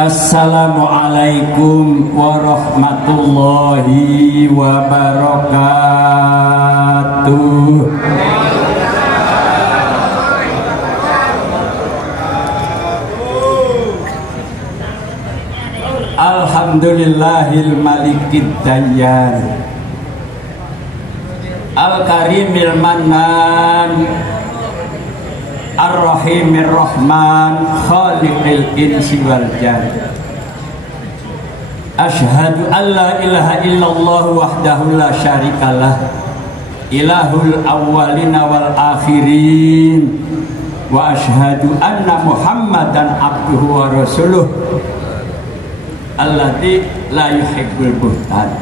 Assalamualaikum warahmatullahi wabarakatuh. Alhamdulillahil malikid dayyan al-karimil mannan ar-rahimir rahman khaliqil insi wal jan. Asyhadu an la ilaha illallah wahdahu la syarikalah ilahul awwalina wal akhirin wa asyhadu anna muhammadan abduhu wa rasuluh alladzi la yuhibbul buhtan.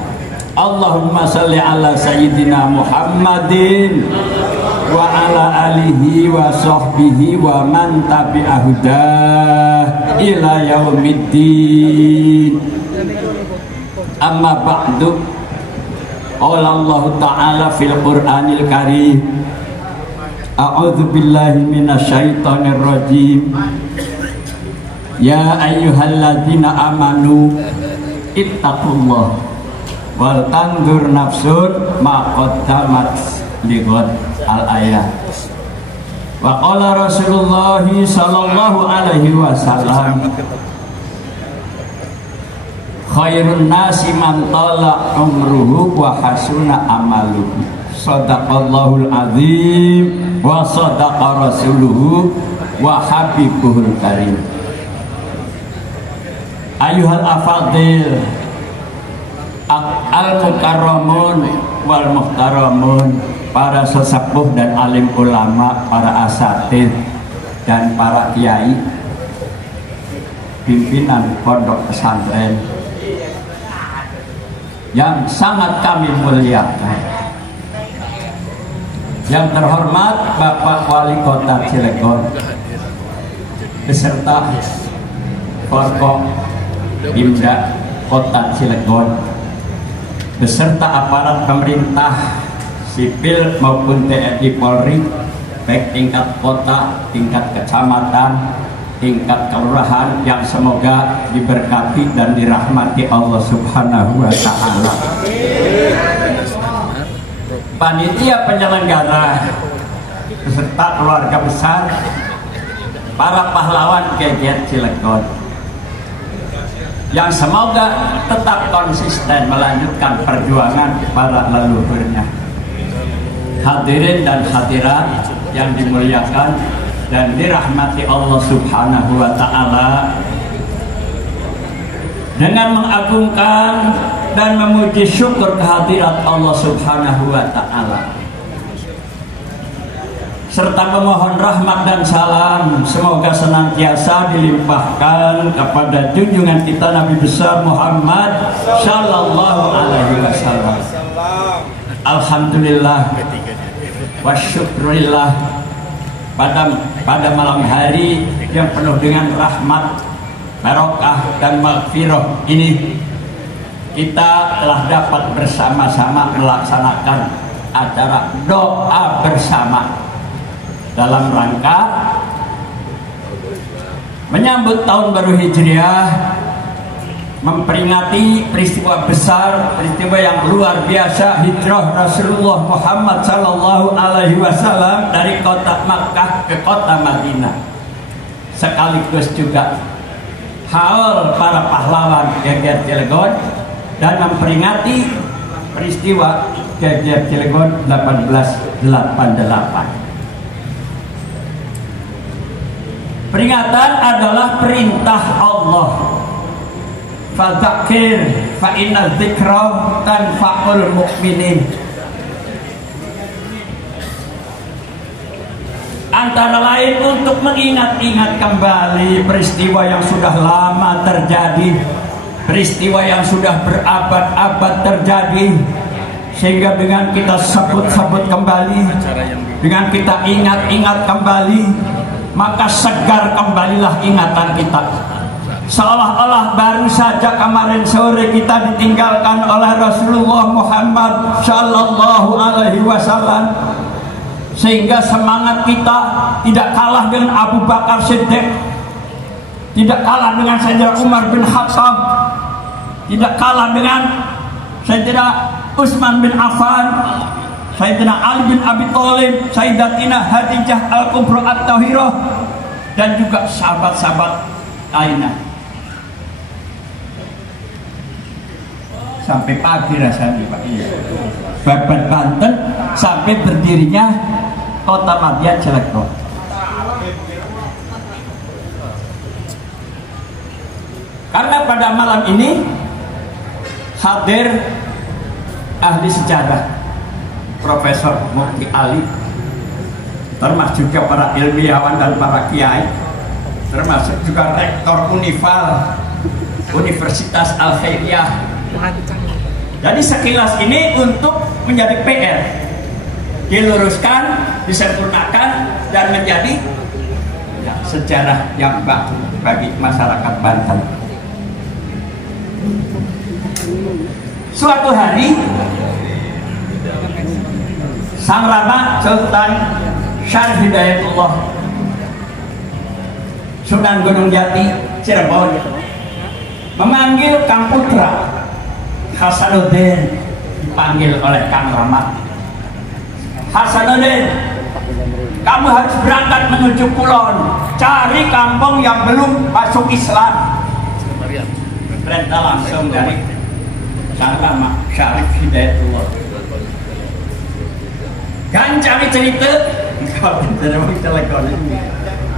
Allahumma salli ala sayyidina Muhammadin wa ala alihi wa sahbihi wa man tabi'ahudah ila yaumiddin. Amma ba'du. Qala Allah Ta'ala fil Qur'anil Karim. A'udzu billahi minasyaitonir rajim. Ya ayyuhalladzina amanu ittaqullah wal tandur nafsun ma qaddamat lighad al-ayat. Wa qala Rasulullah sallallahu alaihi wasallam khairun nasi man tala umruhu wa hasuna amaluhu. Shadaqallahul azim wa sadaqa rasuluhu wa habibuhul karim. Ayuhal afadil al-mukarramun wal muhtaramun, para sesepuh dan alim ulama, para asatidz dan para kiai, pimpinan pondok pesantren yang sangat kami muliakan. Yang terhormat Bapak Wali Kota Cilegon beserta Forkop Bimda Kota Cilegon beserta aparat pemerintah sipil maupun TNI Polri, baik tingkat kota, tingkat kecamatan, tingkat kelurahan, yang semoga diberkati dan dirahmati Allah Subhanahu wa Ta'ala. Panitia penyelenggara beserta keluarga besar, para pahlawan GGR Cilegon yang semoga tetap konsisten melanjutkan perjuangan para leluhurnya. Hadirin dan hadirat yang dimuliakan dan dirahmati Allah Subhanahu wa Ta'ala, dengan mengagungkan dan memuji syukur kehadirat Allah Subhanahu wa Ta'ala serta memohon rahmat dan salam semoga senantiasa dilimpahkan kepada junjungan kita Nabi besar Muhammad sallallahu alaihi wasallam. Alhamdulillah wa syukurillah, pada malam hari yang penuh dengan rahmat, barokah dan maghfirah ini, kita telah dapat bersama-sama melaksanakan acara doa bersama dalam rangka menyambut tahun baru Hijriah, memperingati peristiwa besar, peristiwa yang luar biasa, hijrah Rasulullah Muhammad sallallahu alaihi wasallam dari kota Makkah ke kota Madinah, sekaligus juga haul para pahlawan GGR Cilegon dan memperingati peristiwa GGR Cilegon 1888. Peringatan adalah perintah Allah. Fadzakir fa inna dzikra tanfa'ul mu'minin. Antara lain untuk mengingat-ingat kembali peristiwa yang sudah lama terjadi, peristiwa yang sudah berabad-abad terjadi, sehingga dengan kita sebut-sebut kembali, dengan kita ingat-ingat kembali, maka segar kembalilah ingatan kita. Seolah-olah baru saja kemarin sore kita ditinggalkan oleh Rasulullah Muhammad sallallahu alaihi wasallam, sehingga semangat kita tidak kalah dengan Abu Bakar Siddiq, tidak kalah dengan Sayyidina Umar bin Khattab, tidak kalah dengan Sayyidina Utsman bin Affan, Sayyidina Ali bin Abi Thalib, Sayyidatina Khadijah Al-Kubra At-Tahirah, dan juga sahabat-sahabat lainnya. Sampai pagi rasanya Pak. Babat Banten sampai berdirinya Kota Madiun Cilegon. Karena pada malam ini hadir ahli sejarah Profesor Mukti Ali, termasuk juga para ilmiawan dan para kiai, termasuk juga rektor Unival Universitas Al-Khairiyah. Jadi sekilas ini untuk menjadi PR, diluruskan, disempurnakan, dan menjadi sejarah yang baik bagi masyarakat Banten. Suatu hari Sang Rama Sultan Syarif Hidayatullah Sunan Gunung Jati Cirebon memanggil Kang Putra Hasanuddin, dipanggil oleh Kang Rama. Hasanuddin, kamu harus berangkat menuju Kulon, cari kampung yang belum masuk Islam. Perintah langsung dari Sang Rama Syarif Hidayatullah. Kan cari cerita,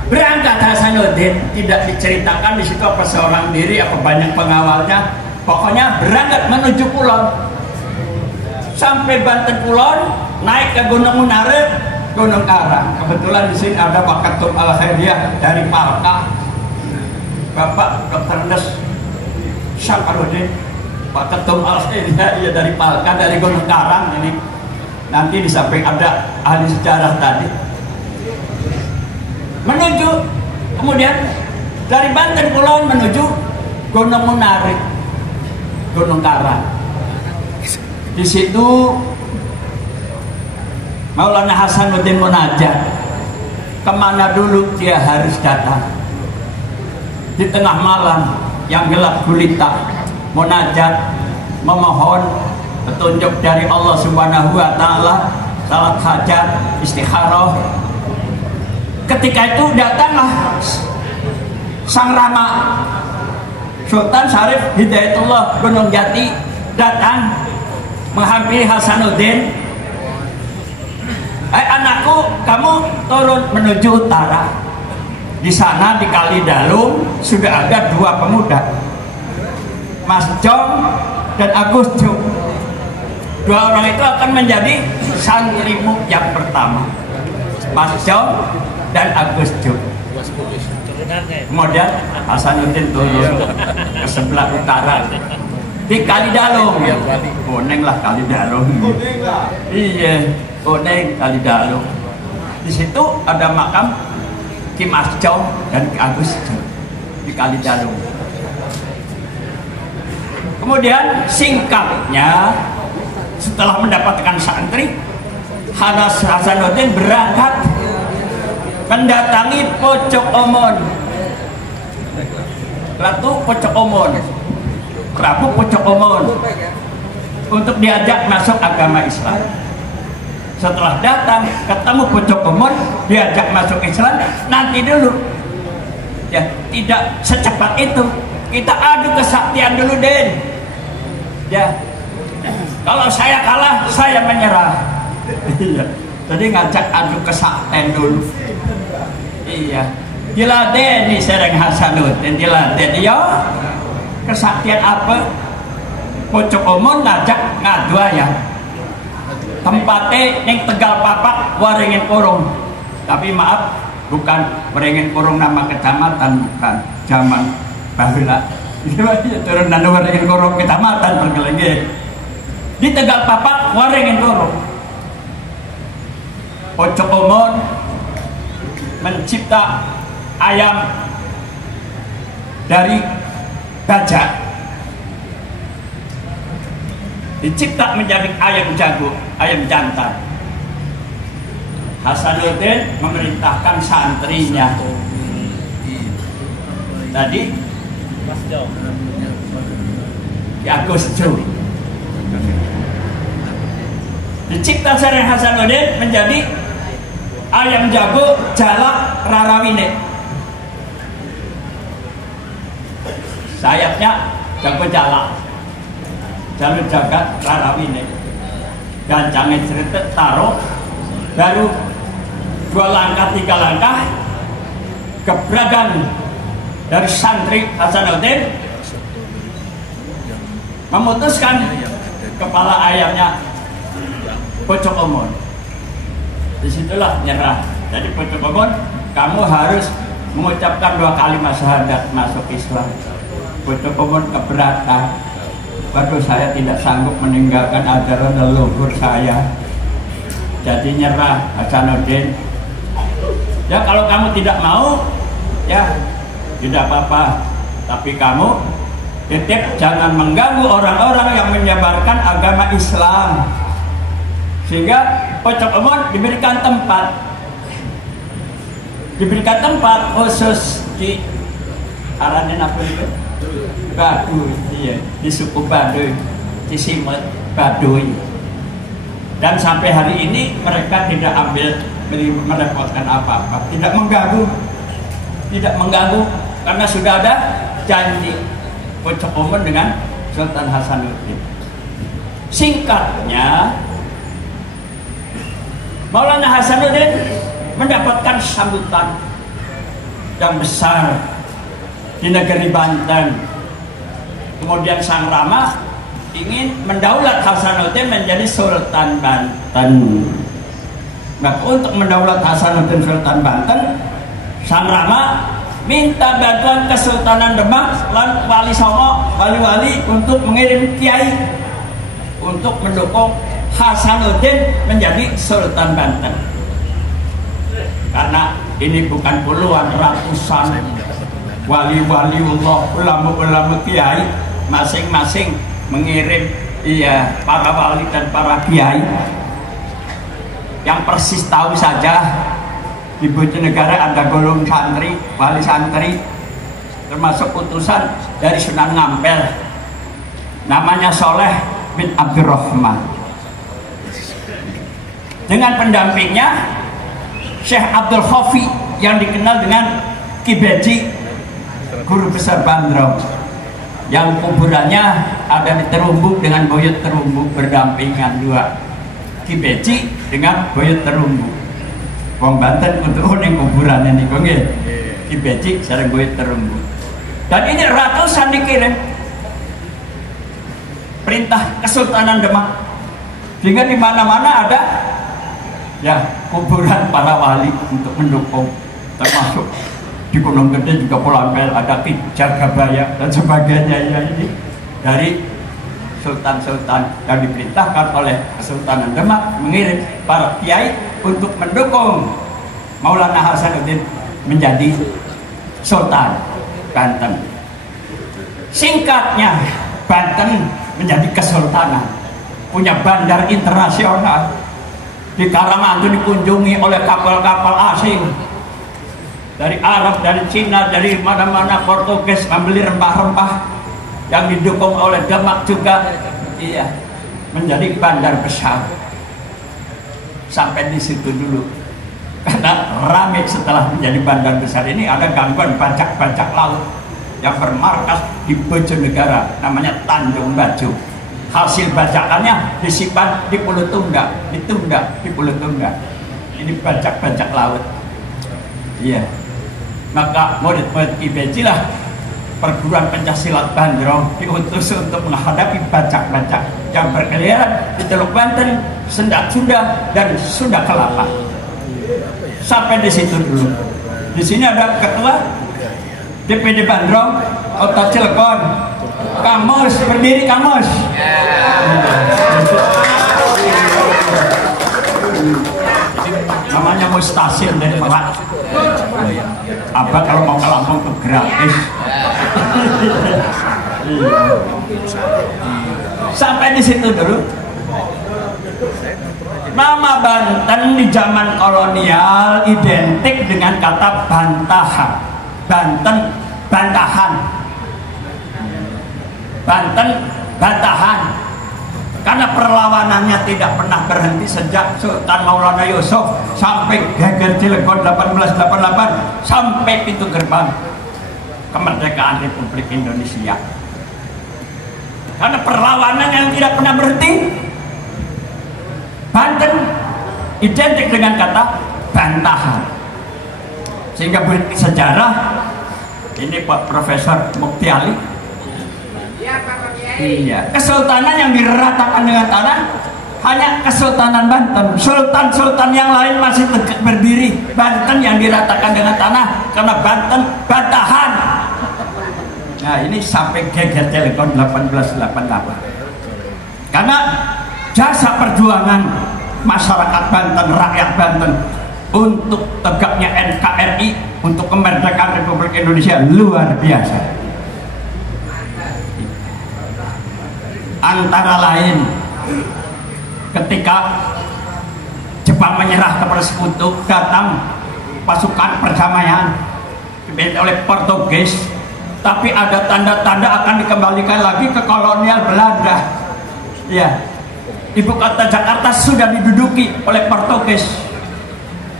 berangkat Hasanuddin, tidak diceritakan di situ apa seorang diri, apa banyak pengawalnya. Pokoknya berangkat menuju Kulon. Sampai Banten Kulon, naik ke Gunung Munare, Gunung Karang. Kebetulan di sini ada Pak Ketum Al-Khairiyah dari Palka, Bapak Dr. Nes Syafarudin, Pak Ketum Al-Khairiyah dari Palka, dari Gunung Karang ini. Nanti di samping ada ahli sejarah tadi. Menuju, kemudian dari Banten Kulon menuju Gunung Munare, Gunung Karang. Di situ Maulana Hasanuddin munajat. Kemana dulu dia harus datang? Di tengah malam yang gelap gulita, munajat, memohon petunjuk dari Allah Subhanahu wa Ta'ala, salat hajat, istikharah. Ketika itu datanglah Sang Rama Sultan Syarif Hidayatullah Gunung Jati, datang menghampiri Hasanuddin. Anakku, kamu turun menuju utara. Di sana di Kali Dalung sudah ada dua pemuda, Mas Jong dan Agus Jong. Dua orang itu akan menjadi santrimu yang pertama, Mas Jong dan Agus Jong. Kemudian Hasanuddin turun ke sebelah utara di Kali Dalung. Boneng lah Kali Dalung. Iya, Boneng Kali Dalung. Di situ ada makam Ki Mas Jong dan Ki Agus Jong di Kali Dalung. Kemudian singkatnya, setelah mendapatkan santri, Hasanuddin berangkat mendatangi Pocok Omon, Ratu Pocok Omon, Prabu Pocok Omon, untuk diajak masuk agama Islam. Setelah datang ketemu Pocok Omon, diajak masuk Islam. Nanti dulu, ya tidak secepat itu. Kita adu kesaktian dulu, Den. Ya, kalau saya kalah, saya menyerah. Jadi ngajak adu kesaktian dulu. Iya, diladeni sereng Hasanuddin, diladeni ya. Kesaktian apa? Pocok Omon ngajak ngadu ya. Tempatnya yang Tegal Papak, Waringin Kurung. Tapi maaf, bukan Waringin Kurung nama kecamatan, bukan. Zaman bahula. Turunan Waringin Kurung kecamatan pergelengge. Di Tegal Papak, Waringin Kurung. Pocok Omon mencipta ayam dari gajah, dicipta menjadi ayam jago, ayam jantan. Hasanuddin memerintahkan santrinya tadi Ki Agus Jo. Dicipta Syarif Hasanuddin menjadi ayam jago jalak rarawine. Sayapnya jago jalak, jalur jagat rarawine. Gancangnya cerita taruh, baru 2 langkah 3 langkah gebrakan dari santri Hasanuddin memutuskan kepala ayamnya Pocok Omon. Disitulah nyerah. Jadi Pocok Omon, kamu harus mengucapkan 2 kalimat syahadat masuk Islam. Pocok Omon keberatan. Waduh, saya tidak sanggup meninggalkan ajaran leluhur saya. Jadi nyerah Hasanuddin. Ya kalau kamu tidak mau, ya tidak apa-apa. Tapi kamu titip jangan mengganggu orang-orang yang menyebarkan agama Islam. Sehingga Pocok Omon diberikan tempat khusus di aranin apa itu? Baduy, iya, di suku Baduy, di Simet Baduy. Dan sampai hari ini mereka tidak merepotkan apa-apa, tidak mengganggu karena sudah ada janji Pocok Omon dengan Sultan Hasanuddin. Singkatnya, Maulana Hasanuddin mendapatkan sambutan yang besar di negeri Banten. Kemudian Sang Rama ingin mendaulat Hasanuddin menjadi Sultan Banten. Maka untuk mendaulat Hasanuddin Sultan Banten, Sang Rama minta bantuan Kesultanan Demak dan Wali Songo, wali-wali untuk mengirim kiai untuk mendukung Hasanuddin menjadi Sultan Banten. Karena ini bukan puluhan, ratusan wali-wali Allah, ulama-ulama kiai, masing-masing mengirim para wali dan para kiai. Yang persis tahu saja di Bojonegara ada golong santri, wali santri, termasuk utusan dari Sunan Ngampel, namanya Soleh bin Abdurrahman. Dengan pendampingnya Syekh Abdul Khafi yang dikenal dengan Ki Beji, guru besar Bandrong, yang kuburannya ada di Terumbuk dengan Boyot Terumbuk, berdampingan 2. Ki Beji dengan Boyot Terumbuk. Wong Banten untuk uning kuburan ini kok nggih. Ki Beji sareng Boyot Terumbuk. Dan ini ratusan dikirim. Perintah Kesultanan Demak. Sehingga di mana-mana ada ya kuburan para wali untuk mendukung, termasuk di Gunung Gede juga Polampel ada Ki Jagabaya dan sebagainya. Ya, ini dari sultan-sultan yang diperintahkan oleh Kesultanan Demak mengirim para kiai untuk mendukung Maulana Hasanuddin menjadi Sultan Banten. Singkatnya, Banten menjadi kesultanan, punya bandar internasional. Di Karamandu dikunjungi oleh kapal-kapal asing dari Arab, dari Cina, dari mana-mana, Portugis membeli rempah-rempah yang didukung oleh Demak juga. Iya, menjadi bandar besar. Sampai di situ dulu. Karena ramai setelah menjadi bandar besar ini ada gangguan bajak-bajak laut yang bermarkas di Bojonegara, namanya Tanjung Baju. Hasil bajakannya disimpan di Pulau Tungga, ditunda di Pulau Tungga. Ini bajak-bajak laut. Iya. Maka murid-murid Ki Beji lah perguruan pencaksilat Bandrong diutus untuk menghadapi bajak-bajak yang berkeliaran di Teluk Banten, Selat Sunda dan Sunda Kelapa. Sampai di situ dulu. Di sini ada ketua DPD Bandrong, Kota Cilegon, Kamus, berdiri Kamus. Namanya Mustasim dari Merak. Apa kalau mau ke Lampung tuh gratis. Sampai di situ dulu. Nama Banten di zaman kolonial identik dengan kata Bantahan. Banten Bantahan. Banten Bantahan. Karena perlawanannya tidak pernah berhenti sejak Sultan Maulana Yusuf sampai Geger Cilegon 1888 sampai pintu gerbang kemerdekaan Republik Indonesia. Karena perlawanan yang tidak pernah berhenti. Banten identik dengan kata bantahan. Sehingga bukti sejarah ini Pak Profesor Mukti Ali. Iya, kesultanan yang diratakan dengan tanah hanya Kesultanan Banten. Sultan-sultan yang lain masih tegak berdiri. Banten yang diratakan dengan tanah karena Banten bantahan. Nah ini sampai Geger Cilegon 1888. Karena jasa perjuangan masyarakat Banten, rakyat Banten untuk tegaknya NKRI, untuk kemerdekaan Republik Indonesia luar biasa. Antara lain ketika Jepang menyerah kepada Sekutu, datang pasukan perdamaian dipimpin oleh Portugis, tapi ada tanda-tanda akan dikembalikan lagi ke kolonial Belanda. Ya, ibu kota Jakarta sudah diduduki oleh Portugis.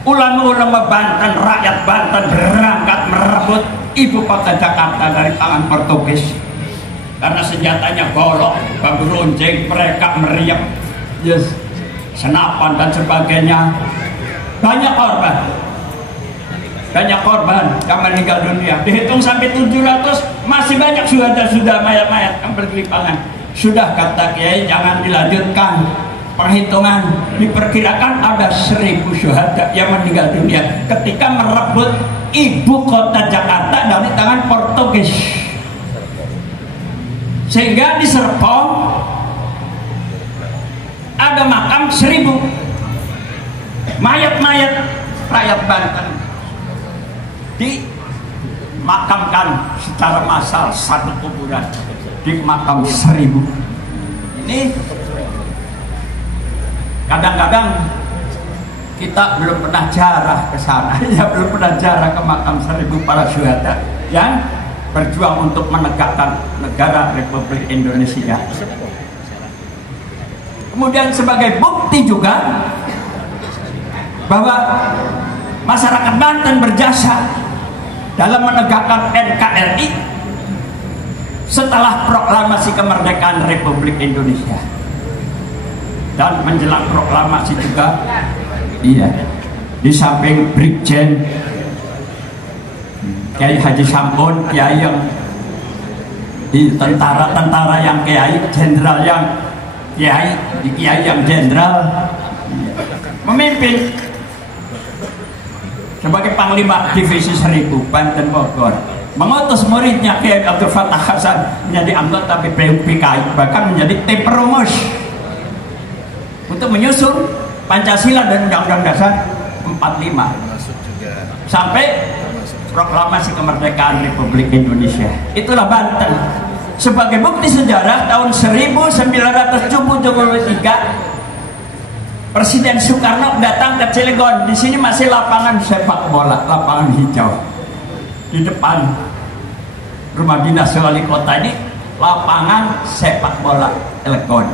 Ulama-ulama Banten, rakyat Banten berangkat merebut ibu kota Jakarta dari tangan Portugis. Karena senjatanya golok, bambu runcing, mereka meriam, yes, senapan dan sebagainya. Banyak korban yang meninggal dunia. Dihitung sampai 700, masih banyak sudah mayat-mayat yang berkelipangan. Sudah kata Kiai jangan dilanjutkan perhitungan. Diperkirakan ada 1000 syuhada yang meninggal dunia ketika merebut ibu kota Jakarta dari tangan Portugis. Sehingga di Serpong ada makam 1000 mayat-mayat rakyat Banten dimakamkan secara massal, satu kuburan di makam 1000. Ini kadang-kadang kita belum pernah jarah ke sana, ya belum pernah jarah ke makam 1000 para syuhada yang berjuang untuk menegakkan negara Republik Indonesia. Kemudian sebagai bukti juga bahwa masyarakat Banten berjasa dalam menegakkan NKRI setelah proklamasi kemerdekaan Republik Indonesia dan menjelang proklamasi juga, iya, di samping Brigjen Kiai Haji Sampun, Kiai yang di tentara yang Kiai, jenderal yang Kiai, di Kiai yang jenderal memimpin sebagai Panglima Divisi 1000 Banten Bogor, mengutus muridnya Kiai Abdul Fattah Hasan menjadi anggota BPUPKI, bahkan menjadi tim perumus untuk menyusun Pancasila dan Undang-Undang Dasar 45 sampai proklamasi kemerdekaan Republik Indonesia. Itulah Banten. Sebagai bukti sejarah, tahun 1973 Presiden Soekarno datang ke Cilegon. Di sini masih lapangan sepak bola, lapangan hijau. Di depan rumah dinas wali kota ini lapangan sepak bola Cilegon.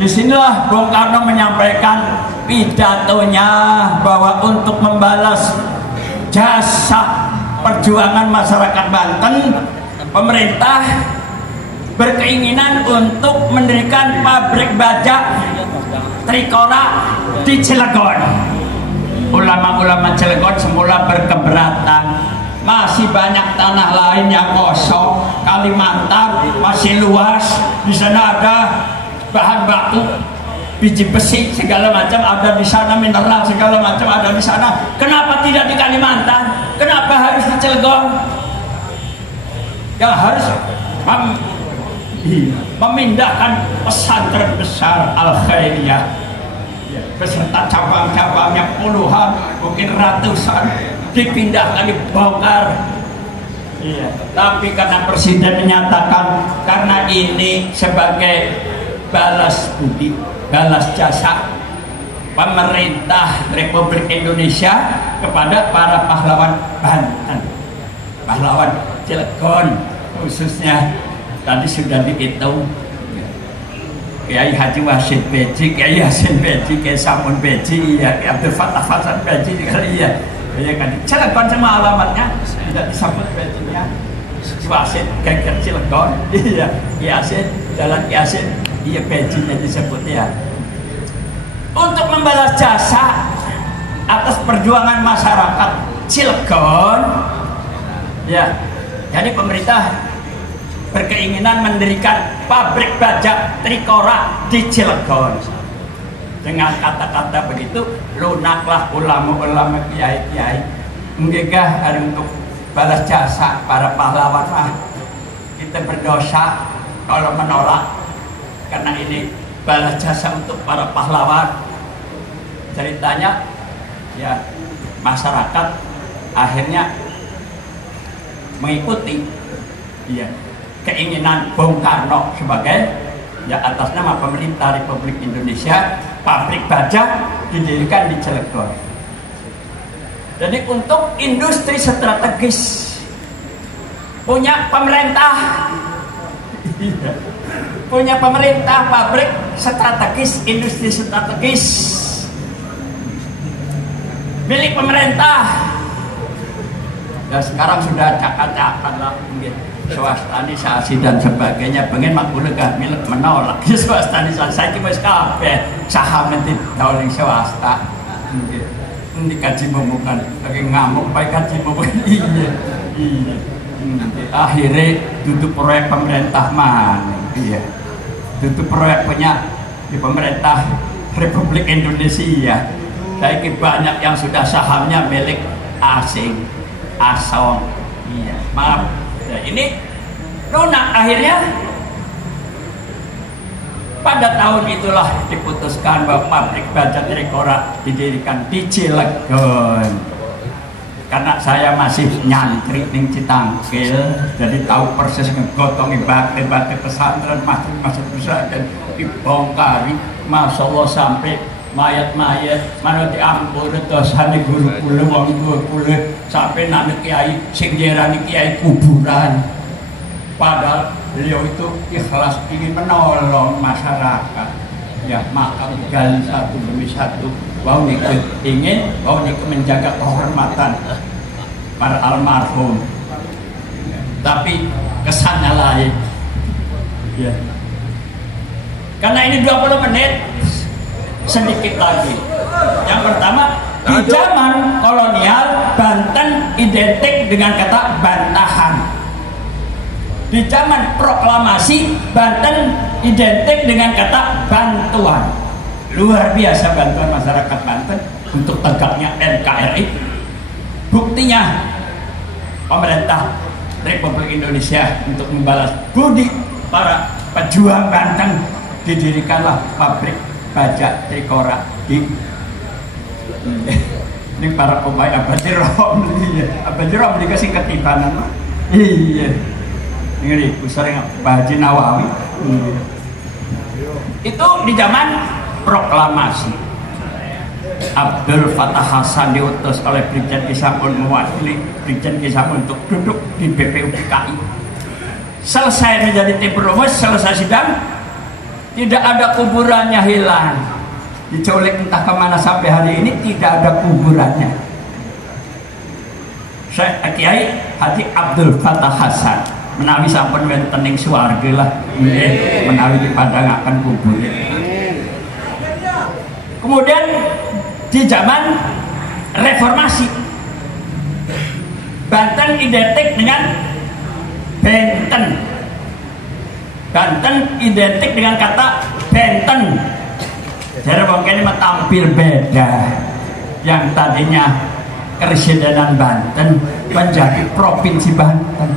Disinilah Bung Karno menyampaikan pidatonya bahwa untuk membalas jasa perjuangan masyarakat Banten, pemerintah berkeinginan untuk mendirikan pabrik baja Trikora di Cilegon. Ulama-ulama Cilegon semula berkeberatan. Masih banyak tanah lain yang kosong. Kalimantan masih luas. Di sana ada bahan baku, biji besi segala macam ada di sana, mineral segala macam ada di sana. Kenapa tidak di Kalimantan? Kenapa harus di Cilegon? Ya harus memindahkan pesantren besar Al-Khairiyah beserta cabang-cabangnya puluhan, mungkin ratusan, dipindahkan, dibongkar. Iya. Tapi karena Presiden menyatakan karena ini sebagai balas budi, balas jasa pemerintah Republik Indonesia kepada para pahlawan Banten. pahlawan Cilegon khususnya tadi sudah dihitung Kiai Haji Wasid Beji, Kiai Yasin Beji, Kiai Samun Beji, ya Kiai Abdul Fattah Hasan Beji kali ya. Ya kan Cilegon semua alamatnya tidak disebut Bejinya. Wasid Geger Cilegon, iya Yasin, Jalan Yasin, iya Bejinya disebut ya. Untuk membalas jasa atas perjuangan masyarakat Cilegon, ya. Jadi pemerintah berkeinginan mendirikan pabrik baja Trikora di Cilegon. Dengan kata-kata begitu, lunaklah ulama-ulama kiai-kiai menggigah untuk balas jasa para pahlawan. Kita berdosa kalau menolak, karena ini balas jasa untuk para pahlawan. Ceritanya, ya masyarakat akhirnya mengikuti, ya, keinginan Bung Karno sebagai ya atas nama pemerintah Republik Indonesia pabrik baja didirikan di Cilegon. Jadi untuk industri strategis punya pemerintah, punya pemerintah pabrik strategis, industri strategis milik pemerintah. Ya sekarang sudah cakap-cakap lah mungkin swastanisasi dan sebagainya, pengen makmulnya milik menolak swastanisasi. Saya kira kabeh saham nanti tolong swasta mungkin dikaji memukan lagi ngamuk baik kaji memukan iya akhirnya tutup proyek pemerintah mana iya tutup proyek punya di pemerintah Republik Indonesia. Saya kira banyak yang sudah sahamnya milik asing asong iya maaf. Nah, ini lunak akhirnya pada tahun itulah diputuskan bahwa pabrik baja Trikora didirikan di Cilegon. Karena saya masih nyantri ning Citangkil, jadi tahu persis ngegotongi bate-bate pesantren masjid-masjid besar dan dibongkari, masya Allah sampai mayat-mayat mana diampur dosane guru kula wong tua kula sampai nang kiai sing njerani kiai kuburan. Padahal beliau itu ikhlas ingin menolong masyarakat. Ya maka gali satu demi satu bahwa ingin bahwa menjaga kehormatan para almarhum. Tapi kesannya lain. Ya. Karena ini 20 menit sedikit lagi. Yang pertama, di zaman kolonial Banten identik dengan kata bantahan. Di zaman proklamasi Banten identik dengan kata bantuan. Luar biasa bantuan masyarakat Banten untuk tegaknya NKRI. Buktinya pemerintah Republik Indonesia untuk membalas budi para pejuang Banten didirikanlah pabrik baja Trikora di ini para pemain Abadi Romli. Abadi Romli kasih ketibanan mah iya ini sering Pak Haji Nawawi itu di zaman proklamasi Abdul Fattah Hasan diutus oleh Brigjen Ki Samun mewakili Brigjen Ki Samun untuk duduk di BPUPKI. Selesai menjadi tim perumus, selesai sidang, tidak ada kuburannya hilang, diculik entah kemana sampai hari ini tidak ada kuburannya. Syekh Kiai Haji Abdul Fattah Hasan menawi sampun wonten ing swarga lah, menawi dipadangaken kubur. Kemudian di zaman reformasi Banten identik dengan benten. Banten identik dengan kata benten. Jadi mungkin ini tampil beda. Yang tadinya Keresidenan Banten menjadi Provinsi Banten.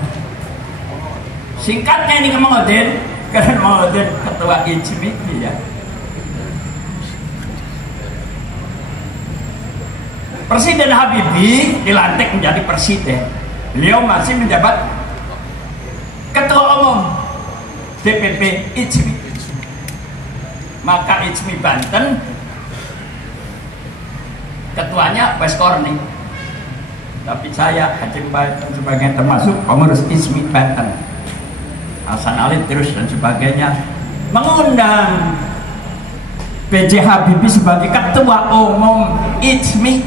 Singkatnya ini kemudian karena kemudian ketua ICMI ya. Presiden Habibie dilantik menjadi presiden. Beliau masih menjabat ketua umum DPP ICMI. Maka ICMI Banten ketuanya Wes Korning. Tapi saya Haji Banten sebagai termasuk pengurus ISMI Banten, Hasan Ali terus dan sebagainya, mengundang B.J. Habibie sebagai ketua umum ISMI,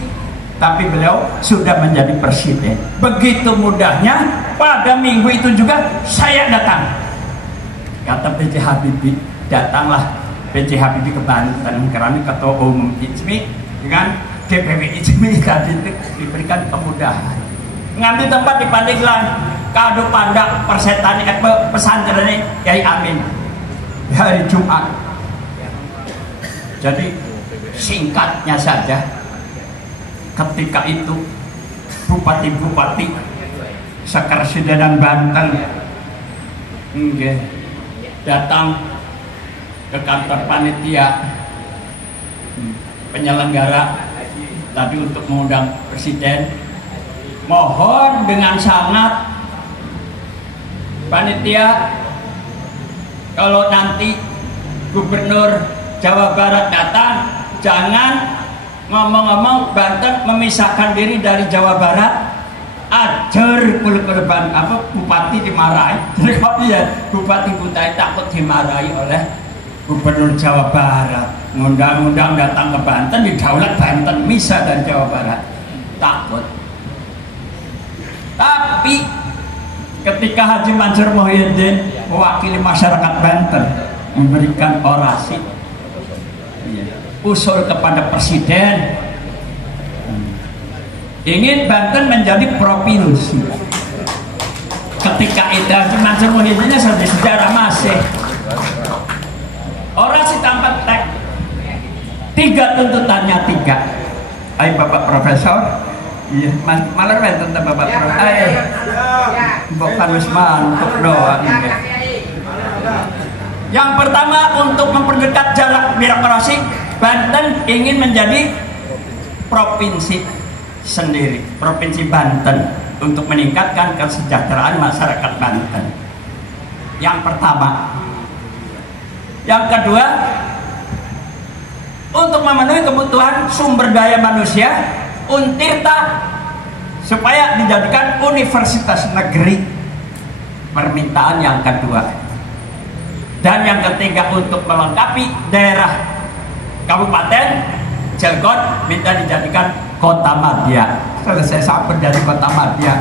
tapi beliau sudah menjadi presiden. Begitu mudahnya, pada minggu itu juga saya datang. Kata B.J. Habibie, datanglah B.J. Habibie ke Banten karena ketua umum ISMI dengan DPW ISMI tadi itu diberikan kemudahan. Ngambil tempat di Pandeglang, kado pandak persetan pesantren Kiai Amin hari Jumat. Jadi singkatnya saja, ketika itu bupati-bupati sekarsidenan Banten datang ke kantor panitia penyelenggara tadi untuk mengundang presiden. Mohon dengan sangat panitia, kalau nanti gubernur Jawa Barat datang, jangan ngomong-ngomong Banten memisahkan diri dari Jawa Barat. Ajar kul-kulban apa bupati dimarahi. Jadi kok iya bupati-bupati takut dimarahi oleh gubernur Jawa Barat. Undang-undang datang ke Banten, didaulat Banten, misah dari Jawa Barat. Takut. Tapi ketika Haji Mansur Muhyiddin mewakili masyarakat Banten memberikan orasi, usul kepada presiden, ingin Banten menjadi provinsi. Ketika itu Haji Mansur Muhyiddinnya sudah sejarah masih orasi tanpa teks. 3 tuntutannya 3. Ayo Bapak Profesor, iya, malah tentang Bapak Profesor. Ayo, bukan Wisman untuk doa. Yang pertama, untuk memperdekat jarak birokrasi, Banten ingin menjadi provinsi sendiri, provinsi Banten, untuk meningkatkan kesejahteraan masyarakat Banten. Yang pertama. Yang kedua, untuk memenuhi kebutuhan sumber daya manusia, Untirta supaya dijadikan universitas negeri. Permintaan yang kedua. Dan yang ketiga, untuk melengkapi daerah Kabupaten Cilegon, minta dijadikan kota madya. Selesai sampai dari kota madya,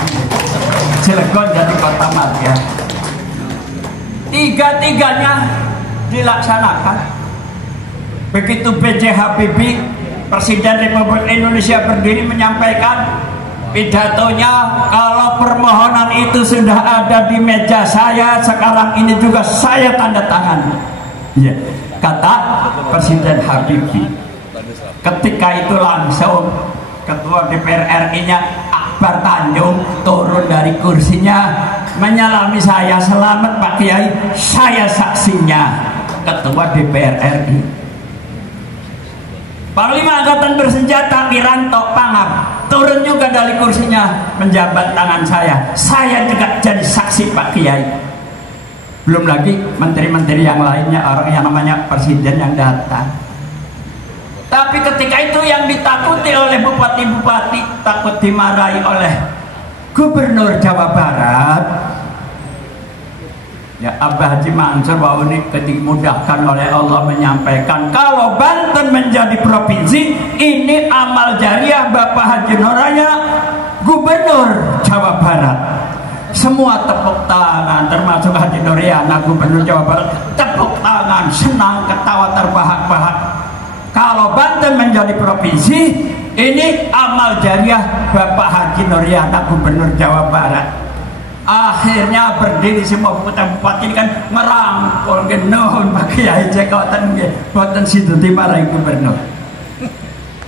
Cilegon jadi kota madya. Tiga-tiganya dilaksanakan. Begitu B.J. Habibie, Presiden Republik Indonesia berdiri menyampaikan pidatonya, kalau permohonan itu sudah ada di meja saya, sekarang ini juga saya tanda tangan. Ya, kata Presiden Habibie. Ketika itu langsung Ketua DPR RI-nya Akbar Tanjung turun dari kursinya menyalami saya, selamat Pak Kiai, saya saksinya, Ketua DPR RI. Panglima Angkatan Bersenjata Wiranto Pangap turun juga dari kursinya menjabat tangan saya juga jadi saksi Pak Kiai. Belum lagi menteri-menteri yang lainnya, orang yang namanya presiden yang datang. Tapi ketika itu yang ditakuti oleh bupati-bupati, takut dimarahi oleh Gubernur Jawa Barat. Ya, Abah Haji Mansur bahwa ini dimudahkan oleh Allah menyampaikan kalau Banten menjadi provinsi, ini amal jariah Bapak Haji Noraya, Gubernur Jawa Barat. Semua tepuk tangan, termasuk Haji Noriana, Gubernur Jawa Barat, tepuk tangan, senang, ketawa terbahak-bahak. Kalau Banten menjadi provinsi, ini amal jariah Bapak Haji Noriana, Gubernur Jawa Barat. Akhirnya berdiri semua bupati-bupati ini kan merangkul genon Pak Kiai cekotan boten situ dimarahi gubernur.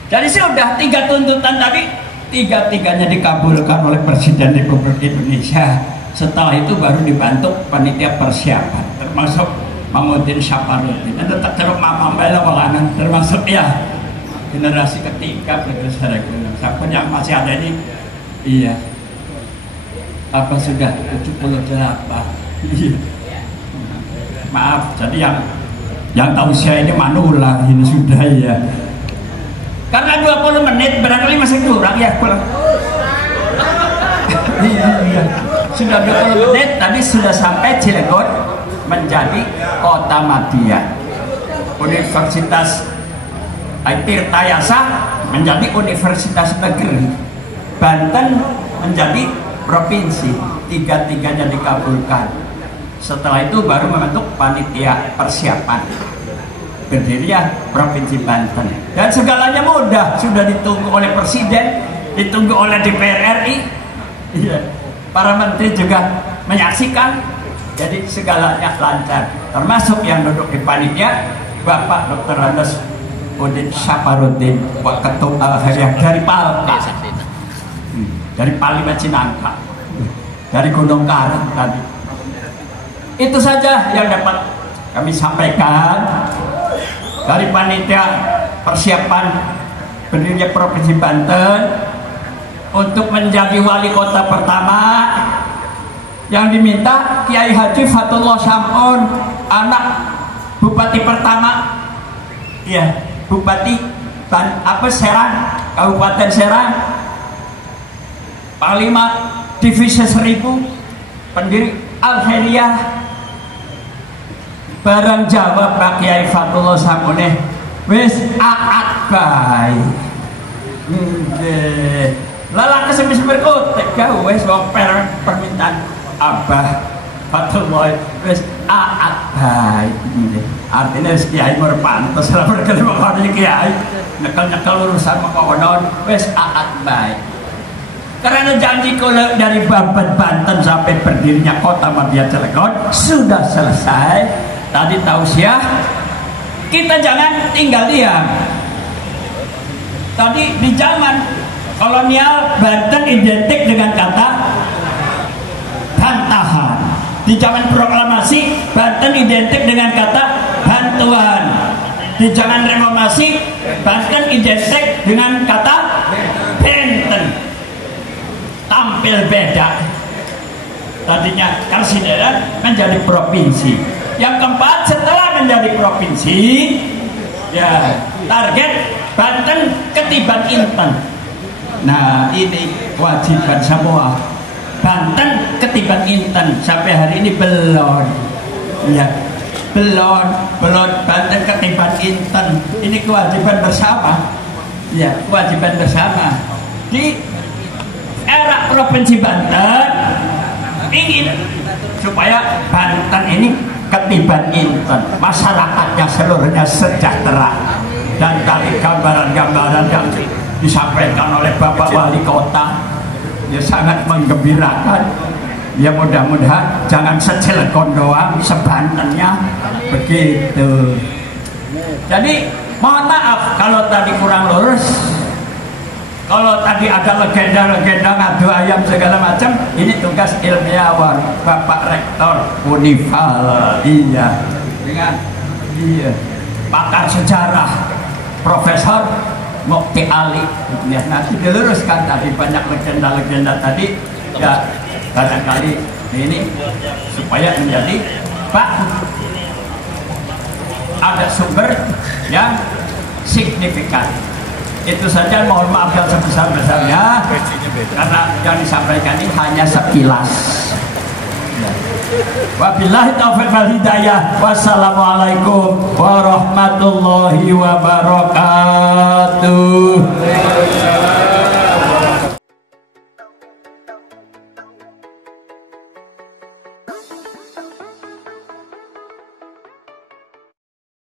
Jadi sudah 3 tuntutan tadi, 3-tiganya dikabulkan oleh Presiden Republik Indonesia. Setelah itu baru dibantu panitia persiapan, termasuk Mamuddin Syaparuddin. Dan tetap terus Mamam Bela Walanan, termasuk ya generasi ketiga berdasarkan siapa yang masih ada ini. Iya. Apa sudah 78? Maaf, jadi yang tahu saya ini manula ini sudah ya. Karena 20 menit barangkali masih kurang ya pulang. Iya. Sudah 20 menit tadi sudah sampai Cilegon menjadi kota madya. Universitas Tirtayasa menjadi universitas negeri. Banten menjadi provinsi. Tiga-tiganya dikabulkan. Setelah itu baru membentuk panitia persiapan berdirinya Provinsi Banten. Dan segalanya mudah, sudah ditunggu oleh Presiden, ditunggu oleh DPR RI. Iya. Para menteri juga menyaksikan, jadi segalanya lancar. Termasuk yang duduk di panitia Bapak Dr. Andes Udin Saparudin, Ketum Al-Hariah dari Palka, dari Palima Cinangka, dari Gunung Karang tadi. Itu saja yang dapat kami sampaikan dari panitia persiapan berdirinya Provinsi Banten. Untuk menjadi wali kota pertama yang diminta Kiai Haji Fatullah Sam'un, anak bupati pertama, ya bupati Serang, Kabupaten Serang, Panglima Divisi 1000, pendiri Al-Khairiyah. Barang jawab Pak Kiai Fatullah Sam'un, wis aat bae. Lala kesemis berkotek kau wes per permintaan Abah Fatullah wes aat baik. Artinya Kiai merpantas lah berkali kali Kiai nyekel urusan makawanon wes aat baik. Karena janji kalau dari Babat Banten sampai berdirinya kota madya Cilegon sudah selesai. Tadi tausiah kita jangan tinggal diam. Tadi di zaman kolonial Banten identik dengan kata bantahan. Di zaman proklamasi Banten identik dengan kata bantuan. Di zaman reformasi Banten identik dengan kata benten. Tampil beda. Tadinya Karsidenan menjadi provinsi. Yang keempat, setelah menjadi provinsi, ya target Banten ketiban Inten. Nah ini kewajiban semua. Banten ketiban Inten sampai hari ini belum. Ya, belum Banten ketiban Inten. Ini kewajiban bersama. Ya, kewajiban bersama. Di era Provinsi Banten ingin supaya Banten ini ketiban Inten, masyarakatnya seluruhnya sejahtera. Dan tadi gambaran-gambaran yang disampaikan oleh Bapak Wali Kota ya sangat menggembirakan. Ya mudah-mudahan jangan se-Cilegon doang, sebantennya begitu. Jadi mohon maaf kalau tadi kurang lurus, kalau tadi ada legenda-legenda ngadu ayam segala macam. Ini tugas ilmiawan Bapak Rektor Unival, iya, dengan pakar sejarah Profesor Mukti Ali. Ya, nanti diluruskan tadi banyak legenda-legenda tadi ya, barangkali ini supaya menjadi Pak ada sumber yang signifikan. Itu saja, mohon maaf yang sebesar-besarnya karena yang disampaikan ini hanya sekilas. Wabillahi taufiq wal hidayah. Wassalamualaikum warahmatullahi wabarakatuh.